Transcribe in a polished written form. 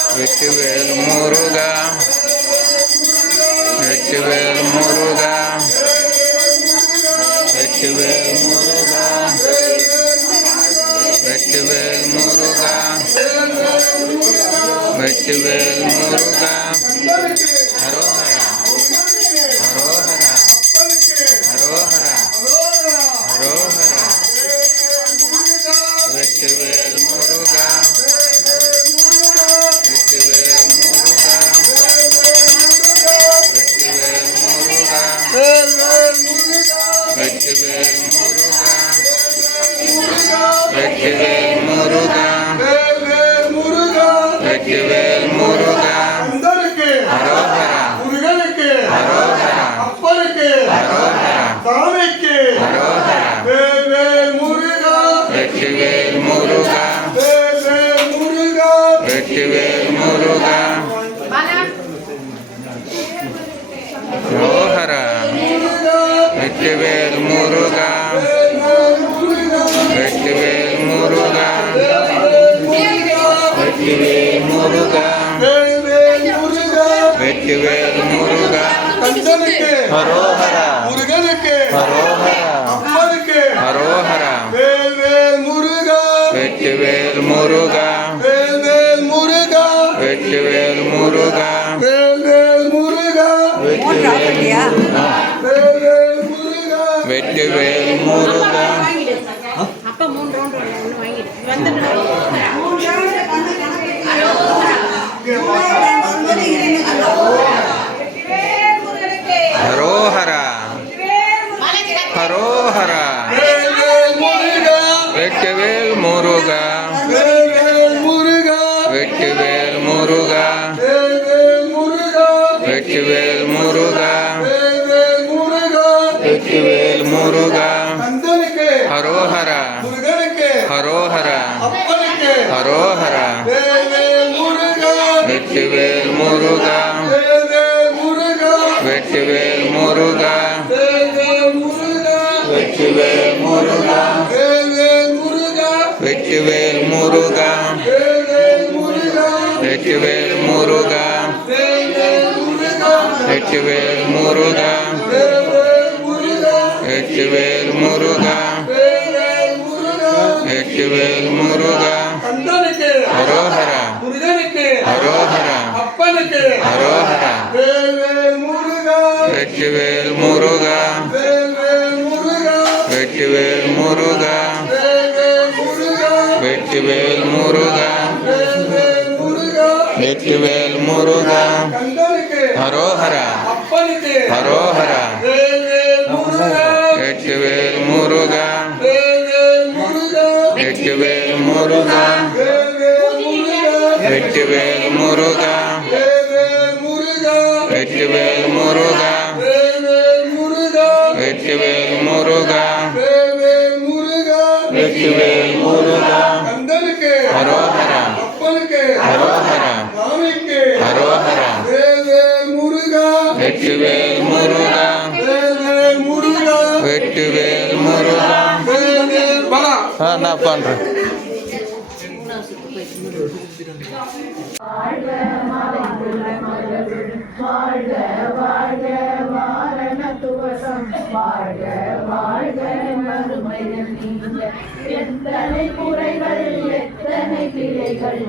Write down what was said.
வெற்றிவேல் முருகா, வெற்றிவேல் முருகா, வெற்றிவேல் முருகா, வெற்றிவேல் முருகா, வெற்றிவேல் முருகா. ஹரோஹரா ஹரோஹரா ஹரோஹரா ஹரோஹரா. வெற்றிவேல் முருகா, வெற்றிவேல் முருகா, வெற்றிவேல் முருகா, வெற்றிவேல் முருகா, வெற்றிவேல் முருகா, வெற்றிவேல் முருகா. ஹரோஹரா ஹரோஹரா ஹரோஹரா ஹரோஹரா. வெற்றிவேல் முருகா, வெற்றிவேல் முருகா. ஹரோஹரா. வெற்றிவேல் முருகா, வெற்றிவேல் முருகா, வெற்றிவேல் முருகா, வெற்றிவேல் முருகா. ஹரோஹரா ஹரோஹரா ஹரோஹரா. வெற்றிவேல் முருகா, வெற்றிவேல் முருகா, வெற்றிவேல் முருகா. ஹரோஹரா ஹரோஹரா. வெற்றிவேல் முருகா, வெற்றிவேல் முருகா, வெற்றிவேல் முருகா, வெற்றிவேல் முருகா. ஹரோஹரா ஹரோஹரா ஹரோஹரா. வெற்றிவேல் முருகா, வெற்றிவேல் முருகா, வெற்றிவேல் முருகா, வெற்றிவேல் வெற்றிவேல் முருகா வெற்றிவேல் முருகா வெற்றிவேல் முருகா வெற்றிவேல் முருகா வெற்றிவேல் முருகா ஹரோஹரா ஹரோஹரா ஹரோஹரா வெற்றிவேல் முருகா வெற்றிவேல் முருகா வெற்றிவேல் முருகா வெற்றிவேல் முருகா ஹரோஹரா ஹரோஹரா வெற்றிவேல் முருகா வெற்றிவேல் முருகா வெற்றிவேல் முருகா வெற்றிவேல் முருகா வெற்றிவேல் முருகா வெற்றிவேல் முருகா ஹரோஹரா ஹரோஹரா ஹரோஹரா வெற்றிவேல் முருகா வெற்றிவேல் முருகா நான் பண்றேன். வாழ்க வாழ்க வாரண துவசம் வாழ்க வாழ்க மறுமையில் நீங்க எத்தனை குறைகள் எத்தனை பிழைகள்